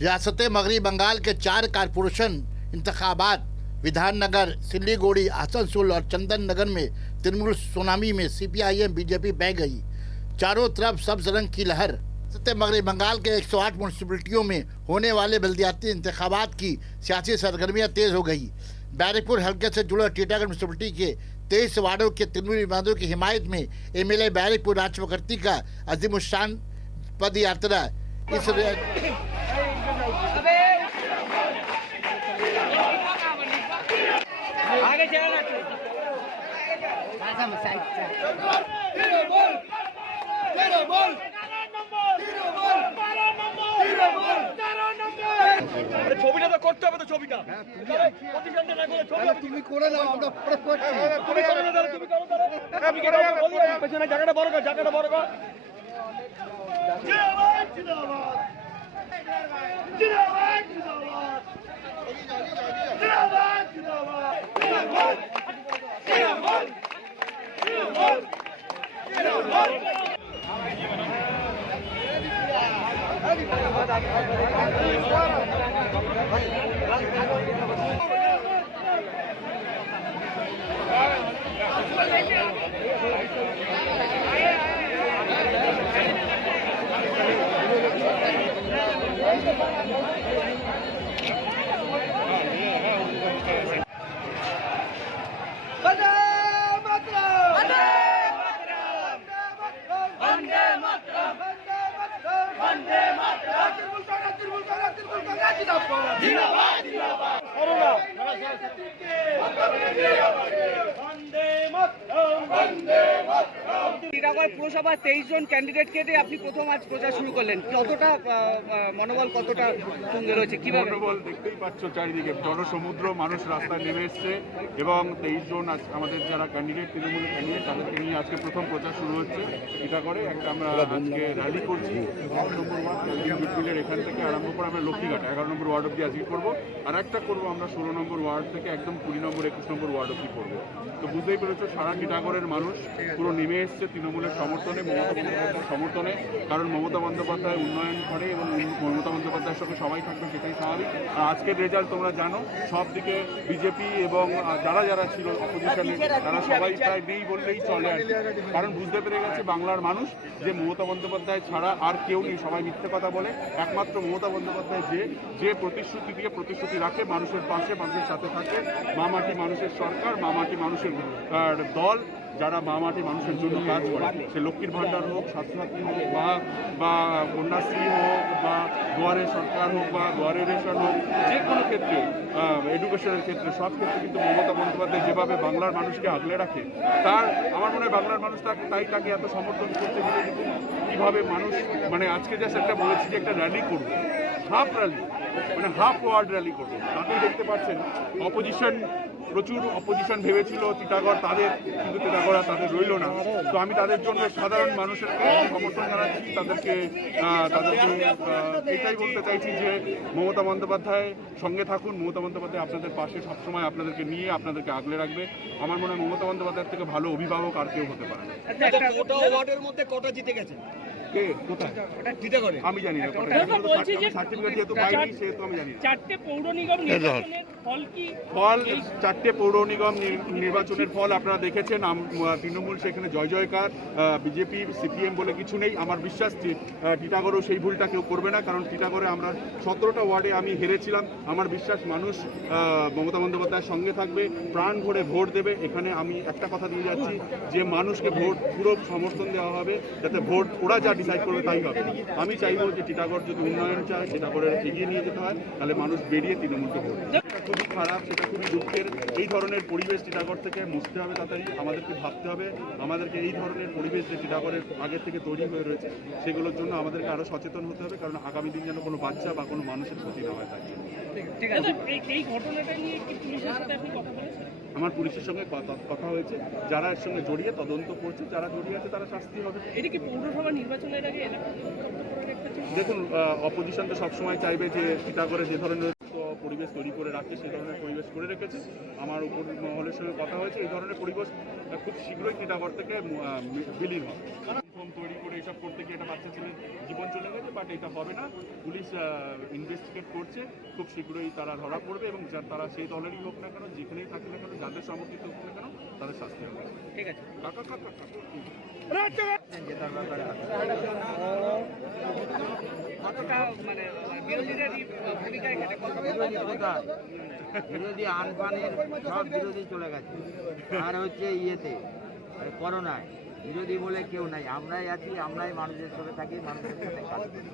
रियासत मगरबी बंगाल के 4 कारपोरेशन इंतखाबात विधाननगर, सिल्लीगुड़ी, आसनसोल और चंदन नगर में तृणमूल सुनामी में सीपीआईएम बीजेपी बह गई। चारों तरफ सब्ज रंग की लहर। रियासत मगरबी बंगाल के 108 म्यूनसिपलिटियों में होने वाले बल्दियाती इंतखाबात की सियासी सरगर्मियां तेज हो गई। बैरकपुर हल्के से जुड़े टीटागढ़ म्यूनसिपलिटी के 23 वार्डों के तृणमूल नुमाइंदों की हिमायत में एमएलए बैरकपुर राजवकर्ती का अजीमुशान पद यात्रा इस आगे चलना ছবিটা তো করতে হবে তো ছবিটা প্রতিষ্ঠানটা না করে ছবি তুমি করে নাও আমরা পরে করছি তুমি করো না তুমি করো আমি কি বলি পেছনে জায়গাটা বড় কর জিন্দাবাদ জিন্দাবাদ জিন্দাবাদ জিন্দাবাদ জিন্দাবাদ জিন্দাবাদ টিটাগড় পুরসভা 23 জন ক্যান্ডিডেটকে দিয়ে আপনি প্রথম আজ প্রচার শুরু করলেন, কতটা মনোবল কতটা সঙ্গে রয়েছে, কিভাবে মনোবল দেখতেই পাচ্ছ, চারিদিকে জনসমুদ্র, মানুষ রাস্তায় নেমে এসছে এবং 23 জন আমাদের যারা ক্যান্ডিডেট, তৃণমূলের ক্যান্ডিডেট, তাদেরকে নিয়ে আজকে প্রথম প্রচার শুরু হচ্ছে টিটাগড়ে। একটা আমরা আজকে র্যালি করছি 8 নম্বর ওয়ার্ড বিপিএলের এখান থেকে আরম্ভ করে আমরা লক্ষ্মীঘাট 11 নম্বর ওয়ার্ড অব্দি আজকে করবো, আর একটা করবো আমরা 16 নম্বর ওয়ার্ড থেকে একদম 20 নম্বর 21 নম্বর ওয়ার্ড অব্দি করবো। তো বুঝতেই পেরেছো সারা টিটাগড়ের মানুষ পুরো নেমে এসছে তৃণমূলের সমর্থনে, মমতা বন্দ্যোপাধ্যায়ের সমর্থনে, কারণ মমতা বন্দ্যোপাধ্যায় উন্নয়ন করে এবং মমতা বন্দ্যোপাধ্যায়ের সঙ্গে সবাই থাকবে, সেটাই স্বাভাবিক। আর আজকের রেজাল্ট তোমরা জানো, সব দিকে বিজেপি এবং যারা যারা ছিল অপোজিশনে তারা সবাই প্রায় নেই বললেই চলে আর কি। কারণ বুঝতে পেরে গেছে বাংলার মানুষ যে মমতা বন্দ্যোপাধ্যায় ছাড়া আর কেউ নেই, সবাই মিথ্যে কথা বলে। একমাত্র মমতা বন্দ্যোপাধ্যায় যে প্রতিশ্রুতি দিয়ে প্রতিশ্রুতি রাখে, মানুষের পাশে, মানুষের সাথে থাকে, মা মাটি মানুষের সরকার, মা মাটি মানুষের দল, যারা মা মাটি মানুষের জন্য কাজ করে, সে লক্ষ্মীর ভাণ্ডার হোক, ছাত্রছাত্রী হোক, বা কন্যাশ্রী হোক, বা দুয়ারে সরকার হোক, বা দুয়ারে রেশন হোক, যে কোনো ক্ষেত্রে, এডুকেশনের ক্ষেত্রে, সব ক্ষেত্রে কিন্তু মমতা বন্দ্যোপাধ্যায় যেভাবে বাংলার মানুষকে আগলে রাখে, তার আমার মনে হয় বাংলার মানুষ তাকে এত সমর্থন করতে গেলে কিন্তু কীভাবে মানুষ, মানে আজকে জাস্ট একটা বলেছি যে একটা র্যালি করবো, হাফ র্যালি, মানে হাফ ওয়ার্ড র্যালি করবো, তাতেই দেখতে পাচ্ছেন প্রচুর অপোজিশন ভেবেছিল টিটাগড় তাদের, কিন্তু টিটাগড় তাদের রইল না। তো আমি তাদের জন্য সাধারণ মানুষের সমর্থন জানাচ্ছি, তাদেরকে এটাই বলতে চাইছি যে মমতা বন্দ্যোপাধ্যায় সঙ্গে থাকুন, মমতা বন্দ্যোপাধ্যায় আপনাদের পাশে সবসময় আপনাদেরকে নিয়ে আপনাদেরকে আগলে রাখবে। আমার মনে হয় মমতা বন্দ্যোপাধ্যায়ের থেকে ভালো অভিভাবক আর কেউ হতে পারে না। কটা জিতে গেছে আমি জানি না, সার্টিফিকেট যেহেতু পাইনি সেহেতু আমি জানি না। 4টে পৌর নিগম নির্বাচনের ফল কি? ফল 4টে পৌর নিগম নির্বাচনের ফল আপনারা দেখেছেন। তৃণমূল সেখানে জয় জয়কার, বিজেপি সিপিএম বলে কিছু নেই। আমার বিশ্বাস টিটাগড়েও সেই ভুলটা কেউ করবে না, কারণ টিটাগড়ে আমরা 17টা ওয়ার্ডে আমি হেরেছিলাম। আমার বিশ্বাস মানুষ মমতা বন্দ্যোপাধ্যায়ের সঙ্গে থাকবে, প্রাণ ভরে ভোট দেবে। এখানে আমি একটা কথা দিয়ে যাচ্ছি যে মানুষকে ভোট পুরো সমর্থন দেওয়া হবে, যাতে ভোট ওরা যা ডিসাইড করবে তাই হবে। আমি চাইবো যে টিটাগড় যদি উন্নয়ন চায়, টিটাগড়ে এগিয়ে নিয়ে যেতে হয়, তাহলে মানুষ বেরিয়ে তৃণমূলকে ভোট দেবে। সেটা খুবই খারাপ, সেটা খুবই দুঃখের। এই ধরনের পরিবেশ টিটাগড় থেকে মুছতে হবে তাড়াতাড়ি। আমাদেরকে ভাবতে হবে, আমাদেরকে এই ধরনের পরিবেশ যে টিটাগড়ের আগের থেকে তৈরি হয়ে রয়েছে সেগুলোর জন্য আমাদেরকে আরও সচেতন হতে হবে, কারণ আগামী দিন যেন কোনো বাচ্চা বা কোনো মানুষের ক্ষতি না হয় তার জন্য। এই ঘটনাটা নিয়ে কি পুলিশের সাথে আপনি কথা বলেছেন? আমার পুলিশের সঙ্গে কথা হয়েছে, যারা এর সঙ্গে জড়িয়ে তদন্ত করছে, যারা জড়িয়ে আছে তারা শাস্তি হবে। এটা কি পৌরসভা নির্বাচনের আগে দেখুন, অপোজিশন তো সবসময় চাইবে যে টিটাগড়ে যে ধরনের পরিবেশ তৈরি করে রাখে সেই ধরনের পরিবেশ করে রেখেছে। আমার উপর মহলের সঙ্গে কথা হয়েছে, এই ধরনের পরিবেশ খুব শীঘ্রই টিটাগড় থেকে বিলীন হয়। বোম তৈরি করে এসব করতে গিয়ে একটা বাচ্চা ছেলের জীবন চলে গেছে, বাট এটা হবে না। পুলিশ ইনভেস্টিগেট করছে, খুব শীঘ্রই তারা ধরা পড়বে এবং তারা সেই দলেরই হোক না কেন, যেখানেই থাকে না কেন, যাদের সমর্থিত হোক না কেন, তাদের শাস্তি হবে। ঠিক আছে। কতটা মানে বিরোধীদেরই ভূমিকা এখানে বিরোধী আনপানের সব বিরোধী চলে গেছে, আর হচ্ছে ইয়েতে করোনায় বিরোধী বলে কেউ নাই, আমরাই আছি, আমরাই মানুষের সাথে থাকি, মানুষের সাথে কাজ করি।